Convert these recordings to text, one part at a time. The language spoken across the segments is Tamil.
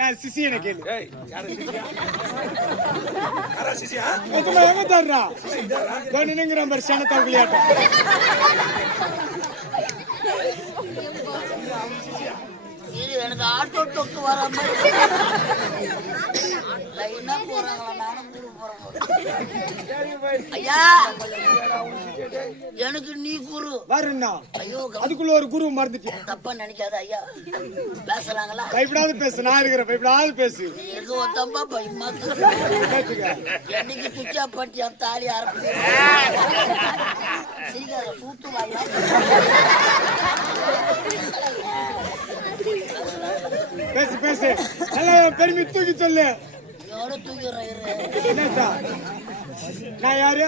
யார் சிசியனை கேளு. சிசியா எங்க தர்றா நினைங்கிற மாதிரி சனத்தா விளையாட்டம். எனக்கு ஆட்டோ தொக்கு வர மாதிரி லைனா போறாங்களா? நானும் கூட போறேன். ஐயா எனக்கு நீ குரு வருண்ணா. ஐயோ அதுக்குள்ள ஒரு குரு மறந்துட்டேன். தப்பா நினைக்காத ஐயா. பேசலாங்களா? பயப்படாது பேசு. நான் இருக்கிறேன். பயப்படாது பேசு. எனக்கு ஒத்தம்பா பயமா என்னைக்கு சுச்சா பட்டி அந்த தாலி ஆரம்பிச்சு சீக்கிரம் சூத்து வாயா. பேசு பேசு. நல்லா பெருமை தூக்கி சொல்லு. எவ்வளோ தூக்கிறேன். என்னட்டா நான் யாரு?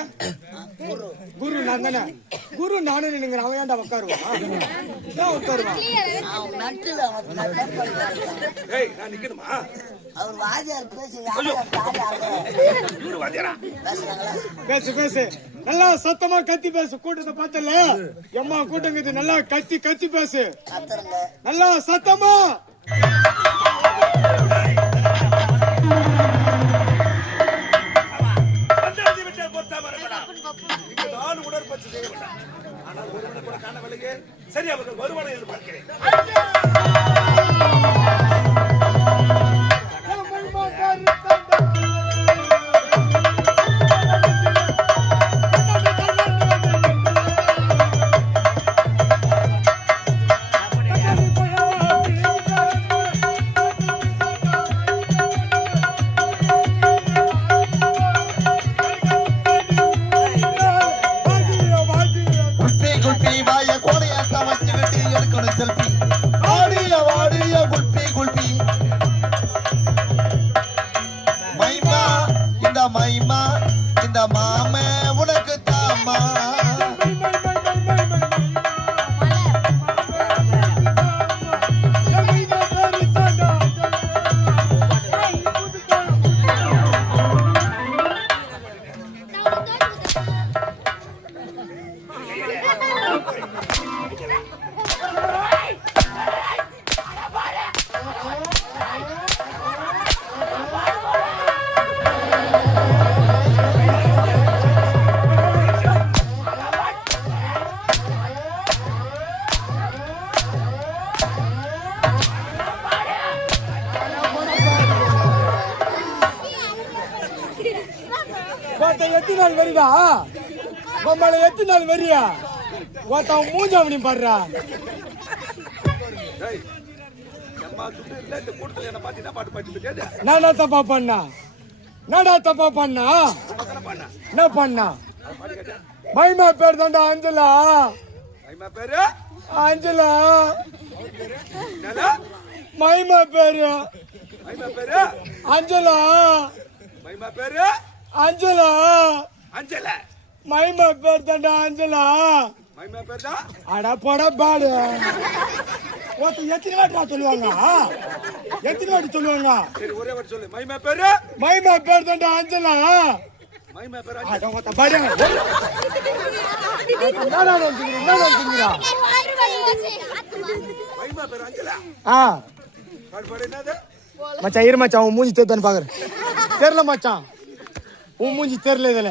குரு. குரு நான் தானே. குரு நானும் நினைக்கிறேன். அவன் ஏன்டா உட்காருவான்? ஏன் உட்காருவான்? அவர் வாதியார் பேசி பேசு பேசு. நல்லா சத்தமா கத்தி பேசு. கூட்டத்தை பார்த்தல எம்மா கூட்டங்குது. நல்லா கத்தி கத்தி பேசு. நல்லா சத்தமா. உடற்பயிற்சி செய்ய மாட்டான். ஆனால் ஒருவனை கூட காணவில்லையே. சரி, அவர்கள் வருவானை எதிர்பார்க்கிறேன். எத்தனை நாள் வரிடா? பொம்மளை எத்தனை நாள் வரியா? ஒருத்தன் மூஞ்சாமணி பாடுறா. நானா தப்பா பண்ணா? நானா தப்பா பண்ணா? என்ன பண்ணா? மைமா பேர் தாண்டா அஞ்சலா. அஞ்சலா மைமா பேரு. அஞ்சலா அஞ்சலா. அஞ்சலா மைமா பேர் தாண்டா அஞ்சலா. அட போட பாடு. எத்தனை வாட்டி சொல்லுவாங்க? எத்தனை வாட்டி சொல்லுவாங்க? ஒரே வாட்டி சொல்லு. மைமா பேரு. மைமா பேர் தாண்டா அஞ்சலா. மைமா பேரு. மச்சான் இரு மச்சான். உன் மூஞ்சி தேர்த்தான்னு பாக்குறேன். தெரியல மச்சான். உன் மூஞ்சி தெரியல. இதுல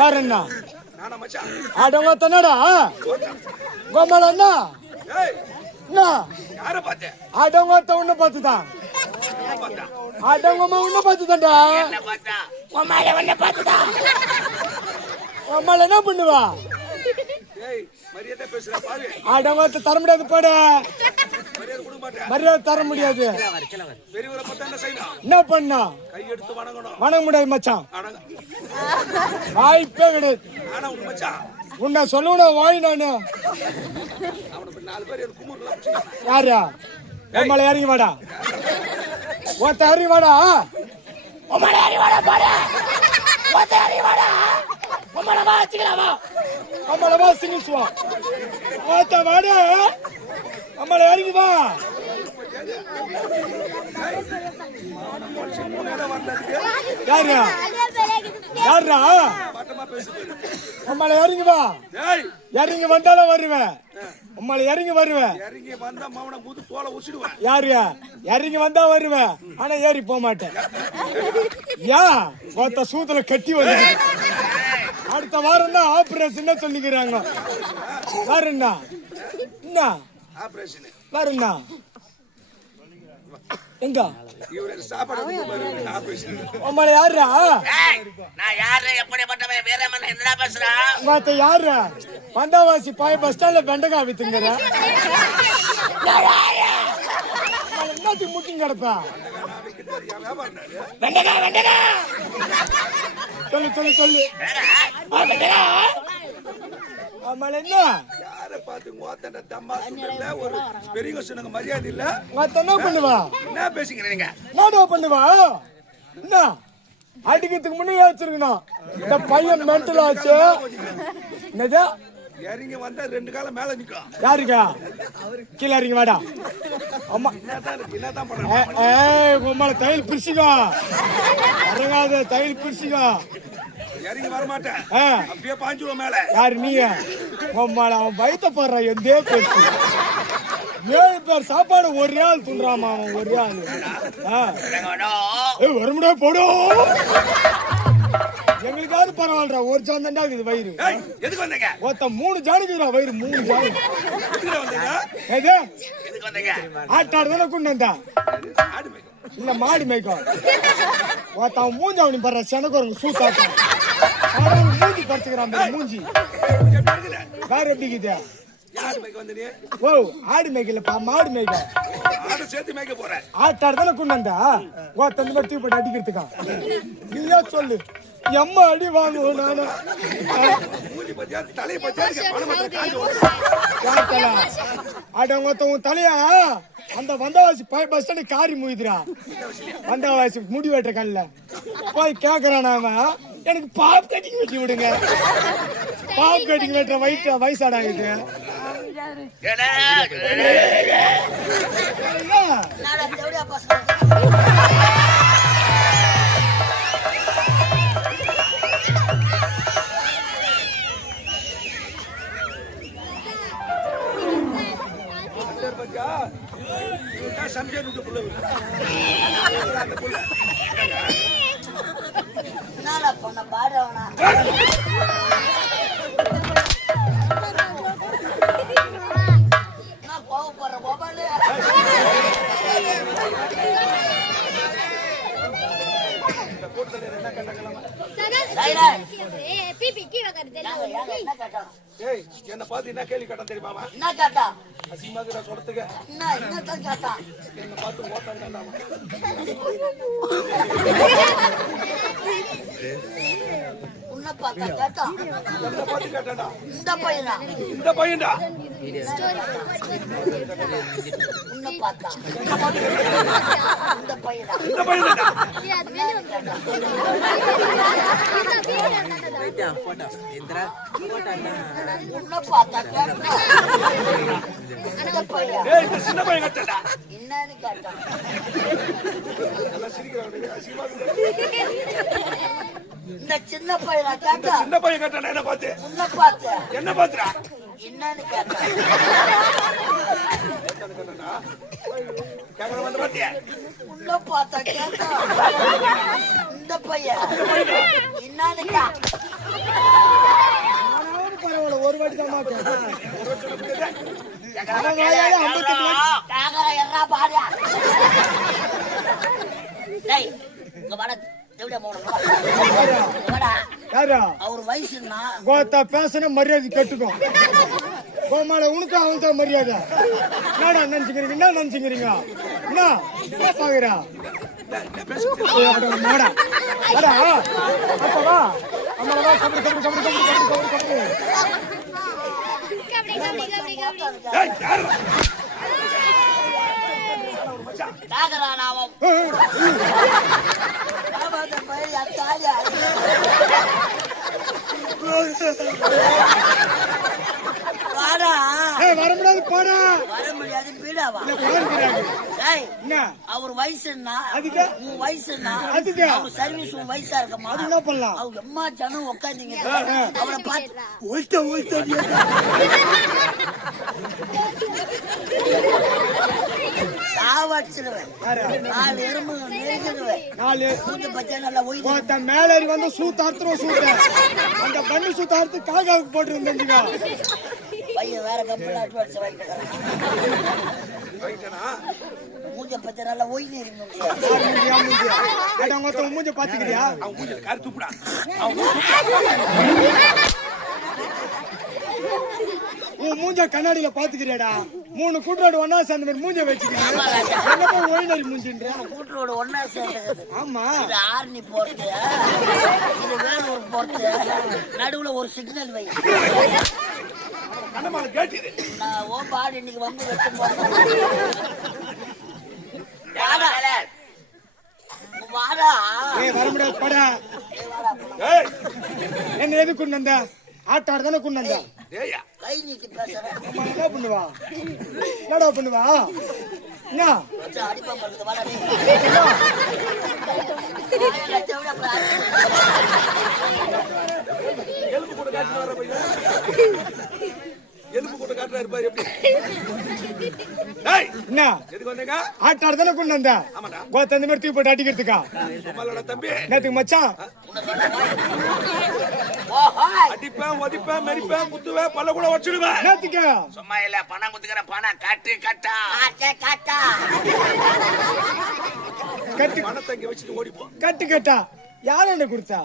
வேற என்ன? ஆடவங்க தன்னடா கோமாளா என்ன? ஆடவங்க உன்ன பார்த்துதான். ஆடவங்க உன்ன பார்த்துதான்டா. கோமாள என்ன பண்ணுவா? ஆடவங்க தர முடியாது. போட மரியாதை தர முடியாது. என்ன பண்ணா? வணங்க முடியாது மச்சான். வாய்ப்பே கிடையாது. உன்னை சொல்லணும் வாய். நானு யாரா? நம்மள இறங்கி வாடா. ஒருத்த இறங்கி வாடா. நம்மளவா சிங்கிச்சுவா. ஒருத்த வாடா. நம்மள இறங்கி வா. யாரா? யாரா? உம்மால இறங்கி வா. டேய் இறங்கி வந்தாலும் வருவேன். உம்மால இறங்கி வருவேன். இறங்கி வந்தா மாவன முது தோலை உசிடுவேன். யாரு இறங்கி வந்தா வருவேன், ஆனா ஏறி போக மாட்டேன். ஏன் ஒருத்த சூத்துல கட்டி வந்து அடுத்த வாரம் தான் ஆபரேஷன் சொல்லிக்கிறாங்க. வருண்ணா என்ன ஆபரேஷன் வருண்ணா எங்க இவரு சாப்பாடு ஆபரேஷன். உம்மால யாருடா? நான் யாரு எப்படிப்பட்டவன் வேற மன்ன என்னடா பேசுறா? மத்த யாரு வந்தாவாசி பாய் பஸ் ஸ்டாண்ட்ல வெண்டக்காய் வித்துங்கிற என்னத்துக்கு முக்கியம் கிடப்பா? வெண்டக்காய் வெண்டக்காய் சொல்லு சொல்லு சொல்லு. ஆமால என்ன யாரை பார்த்து ஓத்தண்ட தம்மா சுடல ஒரு பெரிய சொன்னங்க மரியாதை இல்ல. என்ன பண்ணுவா? என்ன பேசிக்கிறீங்க? நான் பண்ணுவா என்ன அடிக்கிறதுக்கு முன்னே யோசிச்சிருக்கணும். இந்த பையன் மென்டல் ஆச்சு. என்னது இறங்கி வந்தா 2 காலம் மேல நிக்கும். யாருக்கா? கீழே இறங்கி வாடா. அம்மா என்னதான் பண்ண? உம்மால தையல் பிரிச்சுக்கோ. இறங்காத தையல் பிரிச்சுக்கோ. இறங்கி வர மாட்டேன். அப்படியே பாஞ்சுவோம் மேல. யாரு நீ? உம்மால அவன் வயித்த போடுற எந்தே பேச்சு. 7 பேர் சாப்பாடு ஒரே ஆள் துண்டுறாமா அவன் ஒரே ஆள். வருமுடா போடும். எங்களுக்காவது பரவாயில்ல, ஒரு ஜான் தான் இது வயிறு. எதுக்கு வந்தீங்க? ஒருத்த 3 ஜானுக்குறா வயிறு 3 ஜானு. எதுக்கு வந்தீங்க? எதுக்கு வந்தீங்க? ஆட்டாடு தானே கொண்டு வந்தா ஆடு மேய்க்கும். இல்ல மாடு மேய்க்கும். ஒருத்த மூஞ்சி அவனி படுற செனக்கு ஒரு சூத்தாட்டம் மூஞ்சி பறிச்சுக்கிறான் மூஞ்சி. வேற எப்படி இருக்குது? ஆடு மேய்க்க வந்த நீ? ஓ ஆடு மேய்க்கலப்பா மாடு மேய்க்க. ஆடு சேர்த்து மேய்க்க போறேன். ஆட்டாடு தானே கொண்டு வந்தா ஒருத்த இந்த மாதிரி தூக்கி போட்டு அடிக்கிறதுக்கா? நீயா சொல்லு. எம்மா அடி வாங்குவோம் நானும். மூஞ்சி பத்தியா தலையை பத்தியா பணம் காஞ்சி அட ஒருத்தவன் தலையா அந்த வந்தவாசி பஸ் ஸ்டாண்டு காரி முயுதுரா. வந்தவாசி முடி வெட்டுற கல்ல போய் கேக்குறான் அவன், எனக்கு பாப் கட்டிங் வெட்டி விடுங்க. பாப் கட்டிங் வெட்டுற வயசாடா இது. சம்ஜன் விட்டு புள்ள என்னடா பண்ண பாடுறவனா? நான் கோவப்படுற கோபாலு. என்ன பார்த்து என்ன கேள்வி கேட்டான் தெரியுமா? என்ன கேட்டா? அசிங்கமா சொல்றதுக்கு என்னத்தான் கேட்டா? என்ன பார்த்து ஓட்டாங்க. உன்னை பார்த்தா கேட்டா? என்ன பார்த்து கேட்டாடா? இந்த பையனா? இந்த பையன்டா. உன்னை பார்த்தா இந்த பையனா? இந்த பையன்டா. உன்னை பார்த்தா கேட்டா? இந்த பையன். ஏய் இந்த சின்ன பையன் கேட்டாடா. என்னன்னு கேட்டா? எல்லாம் சிரிக்கிறாங்க. அசிங்கமா இந்த சின்ன பையனா கேட்டா? சின்ன பையன் கேட்டாடா. என்ன பார்த்து? உன்னை பார்த்து என்ன பார்த்துடா? என்னன்னு கேட்டா? கேக்குற வந்து பாத்தியா? உன்னை பார்த்தா கேட்டா? இந்த பையன் என்னன்னு கேட்டா? பரவாயில்ல ஒரு வாட்டி தான் மாட்டேன். அவர் வயசுன்னா பேசன மரியாதை கட்டுக்கும். கோமால உனக்கு அவன் தான் மரியாதை. என்னடா நினைச்சுக்கிறீங்க? என்ன நினைச்சுக்கிறீங்க? என்ன பாக்குறா? மாடா அடா அப்பவா அம்மாவா கபடி கபடி கபடி கபடி கபடி கபடி வாடா. வர முடியாது போடா. வர முடியாது பீடாவா? என்ன அவர் வயசு என்ன? அதுக்கு உன் வயசு என்ன? அதுக்கு அவர் சர்வீஸ் உன் வயசா இருக்கமா? அது என்ன பண்ணலாம்? அவங்க அம்மா ஜனம் உட்காந்தீங்க அவரை பார்த்து சாவடிச்சிருவேன். 4 எறும்பு நெருங்கிடுவேன். 4 மூஞ்ச பச்சை நல்லா ஒய்து மேலேறி வந்து சூத்தார்த்தம் சூத்த அந்த பண்ணு சூத்தார்த்து காகாவுக்கு போட்டு இருந்துச்சுங்க. பையன் வேற கம்பெனி அட்வான்ஸ் வாங்கிட்டு மூஞ்ச பச்சை நல்லா ஒய்து மூஞ்ச பாத்துக்கிறியா? உன் மூஞ்ச கண்ணாடியில பாத்துக்கிறியாடா? 3 கூட்டரோடு ஒன்னா சேர்ந்த மாதிரி மூஞ்ச வச்சுக்கிறேன். ஒயினரி மூஞ்சின்ற கூட்டரோடு ஒன்னா சேர்ந்து. ஆமா, இது ஆர்னி போறது, இது வேலூர் போறது, நடுவுல ஒரு சிக்னல் வை. நான் ஓ பாடு இன்னைக்கு வந்து வச்சு வாடா. வர முடியாது படா. என்ன எது கொண்டு வந்த? ஆட்டாடு தானே கொண்டு வந்த. கை நீட்டி பேசுறேன். என்ன பண்ணுவா? என்னடா பண்ணுவா? என்ன அடிப்பா பண்றது? வாடா எலும்பு கூட காட்டுறாரு பாரு. எப்படி என்ன எதுக்கு வந்தீங்க? ஆட்டாடு தானே கொண்டு வந்த. கோத்த அந்த மாதிரி தூக்கி போட்டு அடிக்கிறதுக்கா? தம்பி நேத்துக்கு மச்சான் அடிப்பேன், ஒதிப்பேன், மெரிப்பேன், குத்துவேன், பல்ல கூட வச்சிடுவேன். நேத்துக்கு சும்மா இல்ல, பணம் குத்துக்கிற பணம் கட்டு கட்டா காட்டா கட்டு பணத்தை இங்க வச்சுட்டு ஓடிப்போம். கட்டு கட்டா யார் என்ன கொடுத்தா?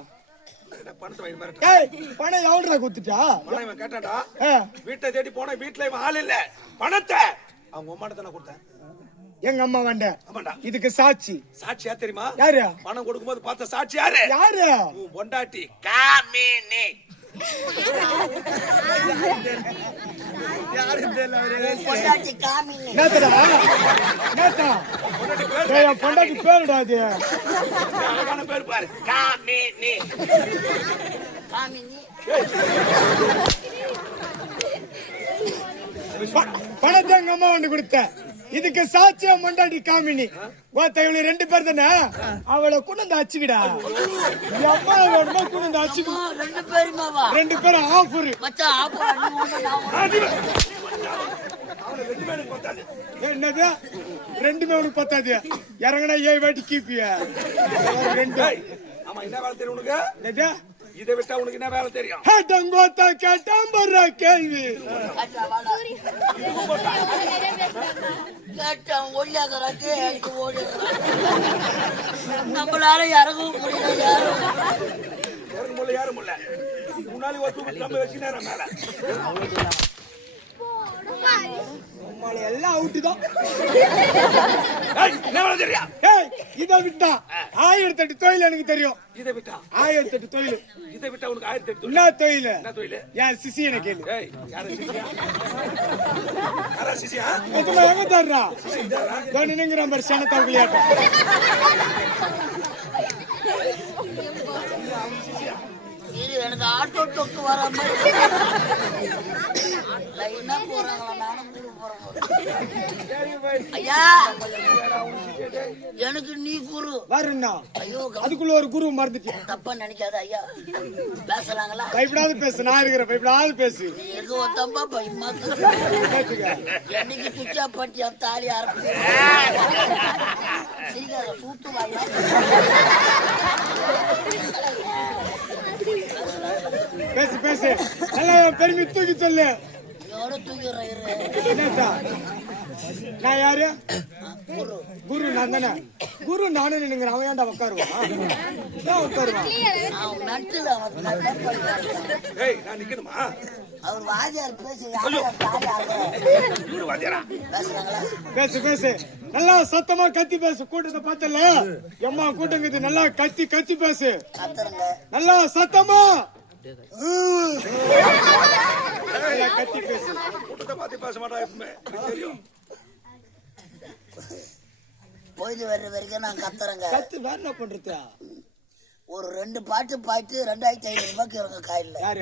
பணத்தை வாங்கி மாட்டேன். ஏய், பணம் எவ்வளோ கொடுத்துட்டா? பணம் இவன் கேட்டாடா. வீட்டை தேடி போன, வீட்டுல இவன் ஆள் இல்ல. பணத்தை அவங்க அம்மா தானே கொடுத்தேன். எங்க அம்மா வண்ட. ஆமாண்டா. இதுக்கு சாட்சி சாட்சியா தெரியுமா? யாரு? பணம் கொடுக்கும்போது பார்த்த சாட்சி யாரு? யாரு? உன் பொண்டாட்டி காமினி. பொண்டாட்டி காமினி. நேத்தா நேத்தா என் பொண்டாட்டி பேருடா அது. அழகான பேர் பாரு. காமினி. காமினி பணத்தை எங்க அம்மா வந்து கொடுத்த. இதுக்கு சாட்சியா பொண்டாட்டி காமினி. இவளு 2 பேர் தானே. அவளை கொண்டு வந்து அச்சுக்கிடா. அம்மா வேணுமா கொண்டு வந்து அச்சுக்கு. 2 பேருமாவா? 2 பேரும் ஆஃபர். மச்சான் ஆஃபர் என்னது? 2 உனக்கு பத்தாது. இறங்கினா 7 வாட்டி கீப்பிய. 2. ஆமா, என்ன வேலை தெரியும் உனக்கு? என்னது? இதை விட்டா உனக்கு என்ன வேலை தெரியும்? டங்கோத்தா கேட்டான் பர்றா கேள்வி. கேட்டான் ஒல்லியாக்கறாக்கு அடிச்சு ஓடிடுறான். நம்மளால இறங்கவும் முடியல. யாரும் முல்ல, யாரும் முல்ல. முன்னாடி ஒரு நம்ம வச்சுனா மேல நம்மள எல்லாம் அவுட்டு தான். என்ன வேலை தெரியா? இதை விட்டா 1008 தொழில் எனக்கு தெரியும். இதை விட்டா 1008 தொழில். இதை விட்டா உனக்கு 1008 என்ன தொழில்? என்ன தொழில்? யார் சிசி என்ன கேளு. யாரா சிசியா? யாரா சிசியா? எதுமா எங்க தர்றா? தண்ணிங்கிற மாதிரி சனத்தா விளையாட்டு. இது எனக்கு ஆட்டோ டொக்கு வர மாதிரி லைனா போறாங்களா? நானும் கூட போறேன். ஐயா எனக்கு நீ குரு வருண்ணா. ஐயோ அதுக்குள்ள ஒரு குரு மறந்துட்டேன். தப்பா நினைக்காத ஐயா. பேசலாங்களா? பயப்படாது பேசு. நான் இருக்கிறேன். பயப்படாது பேசு. எங்க ஒத்தம்பா பயமா என்னைக்கு சுச்சா பட்டி அந்த தாலி ஆரம்பிச்சு சூத்து வாயா. பேசு பேசு. நல்லா பெருமை தூக்கி சொல்லு. எவ்வளோ தூக்கிடுறேன். என்னத்தா? நான் யாரு? குரு. குரு நான் தானே. குரு நானும் நினைக்கிறேன். அவன் ஏன்டா உட்காருவான்? உட்காருவான். அவன் நட்டுல நான் நிக்கணுமா? அவர் வாஜியார் பேசி பேசுறாங்களா? பேசு பேசு. நல்லா சத்தமா கத்தி பேசு. கூட்டத்தை பார்த்தல எம்மா கூட்டங்குது. நல்லா கத்தி கத்தி பேசு. கத்துறங்க நல்லா சத்தமா கத்தி பேசு. கூட்டத்தை பார்த்து பேச மாட்டா எப்பவுமே தெரியும். போயிட்டு வர்ற வரைக்கும் நான் கத்துறேங்க. கத்து வேற என்ன பண்றது? ஒரு 2 பாட்டு பாட்டு 2500 ரூபாய்க்கு இறங்க காயில்ல. யாரு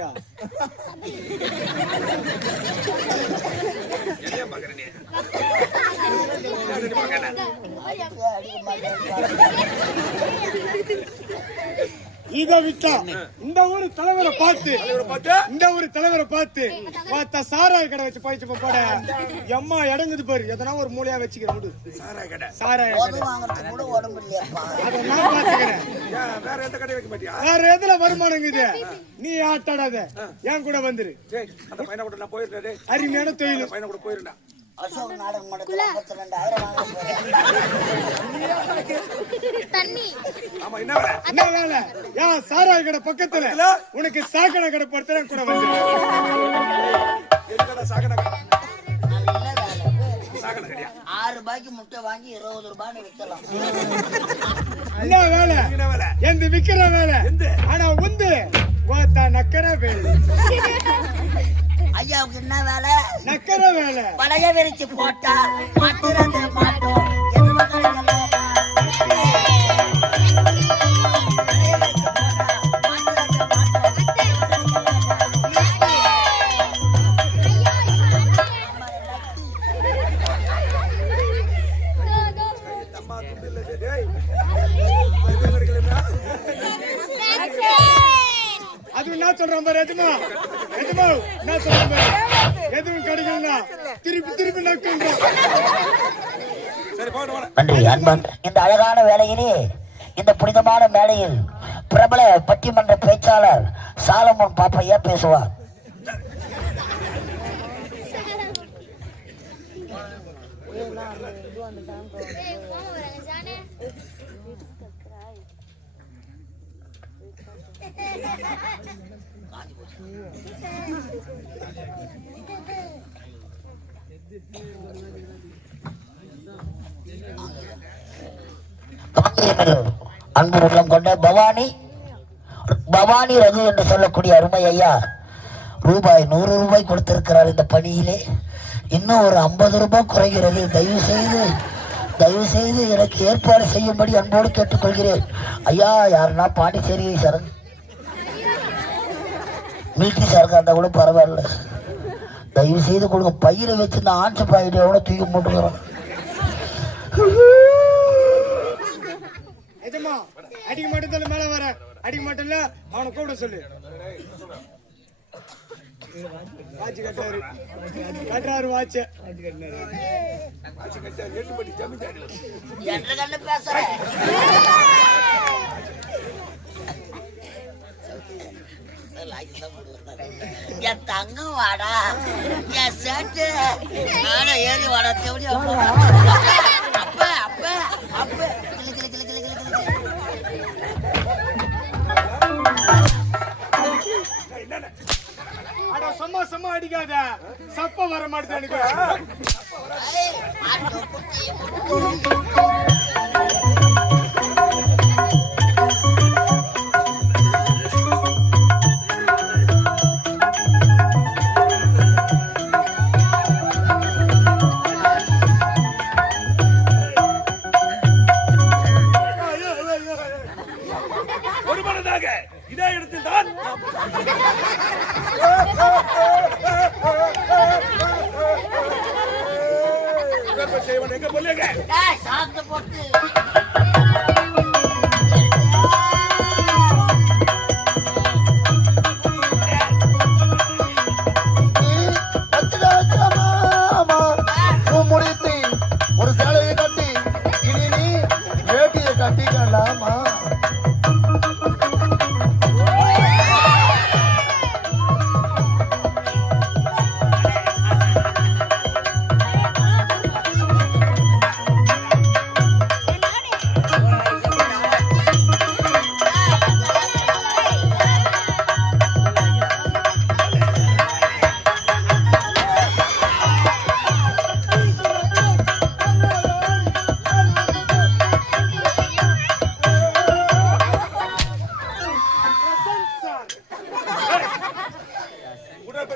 என்ன பாக்குற நீ? அடிக்க மாட்டேன். இத விட்டா இந்த ஊரு தலைவரை பார்த்து இந்த ஊரு தலைவரை பார்த்து பார்த்தா சாராய கடை வச்சு போயிச்சு போட எம்மா இடங்குது பாரு. எதனா ஒரு மூலையா வச்சுக்கிற முடு. சாராய கடை சாராய உதவு வாங்குறதுக்கு கூட உடம்பு இல்லையாப்பா. அதை நான் பாத்துக்கிறேன். வேற எந்த கடை வைக்க மாட்டியா? வேற எதுல வருமானங்குது? நீ ஆட்டாடாத, என் கூட வந்துரு. அந்த பையனை கூட நான் போயிருந்தேன். அருமையான தொழில். பையனை கூட போயிருந்தா அசோக் நாடக மடத்துல 52,000 வாங்க போறேன். ஆமா என்ன வேலை? என்ன வேலை? ஏன் சாராய கடை பக்கத்துல உனக்கு சாக்கடை கடை படுத்துற கூட வந்துரு. எதுக்கடா சாக்கடை கடை? நல்ல வேலை. சாக்கடை கடையா? 6 ரூபாய்க்கு முட்டை வாங்கி 20 ரூபான்னு விற்கலாம். என்ன வேலை? என்ன வேலை? எந்த விக்கிற வேலை? ஆனா உந்து வாத்தா நக்கற வேலை. ஐயாவுக்கு என்ன வேலை? நக்கற வேலை. பழைய விரிச்சு போட்டா மாட்டுறது மாட்டோம். எதுவும் கிடைக்கல. அம்மா துண்டு இல்ல டேய். இது கிடைக்கலடா. அது என்ன சொல்றேன் பாரு எதுமா என்ன சொல்றேன் பாரு. எதுவும் கிடைக்கலன்னா திருப்பி நக்குன்றோம். சரி போடு போடு. நன்றி அன்பான். இந்த அழகான வேலையிலே இந்த புனிதமான மேடையில் பிரபல பட்டிமன்ற பேச்சாளர் சாலமோன் பாப்பையா பேசுவார். அன்பு உள்ளம் கொண்ட பவானி ரகு என்று சொல்லக்கூடிய அருமை ஐயா ரூபாய் 100 ரூபாய் கொடுத்திருக்கிறார். இந்த பணியிலே இன்னும் ஒரு 50 ரூபாய் குறைகிறது. தயவு செய்து எனக்கு ஏற்பாடு செய்யும்படி அன்போடு கேட்டுக்கொள்கிறேன். ஐயா யாருன்னா பாண்டிச்சேரி சரண் மிலிட்ரி சரக்கா இருந்தா கூட பரவாயில்ல. தயவு செய்து கொடுங்க. பயிரை வச்சு இந்த ஆன்சு பாயிட்டோட தூக்கி போட்டுக்கிறோம். எஜமா அடிக்க மாட்டேன் மேல வர அடிக்க மாட்டேன்ல அவனை கூப்பிட சொல்லு. வாட்சி கட்டுறாரு வாட்ச பேசுறேன். என் தங்கம் வாடா என் சேட்டு நானே ஏறி வாடா தேவடி. அப்ப அப்ப அப்ப சும்மா அடிக்காத. சப்ப வர மாட்டேன் எனக்கு. ஒருமனதாக இதே இடத்தில் தான் செய்வன் எங்க சொல்லுங்க. சாப்பிட்டு போட்டு ஒரு சேலையை கட்டி இனி நீ வேட்டியை கட்டிக்கலாமா?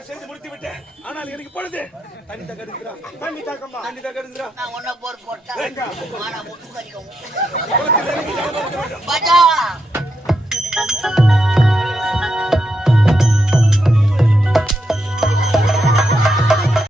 செய்து முடித்து விட்டேன். ஆனால் எனக்கு பொழுது தண்ணி தக்க தண்ணி தாக்கம்மா தண்ணி தக்க நான் ஒன்ன போர் போட்டா ஆனா முட்டு கறிக்கும்.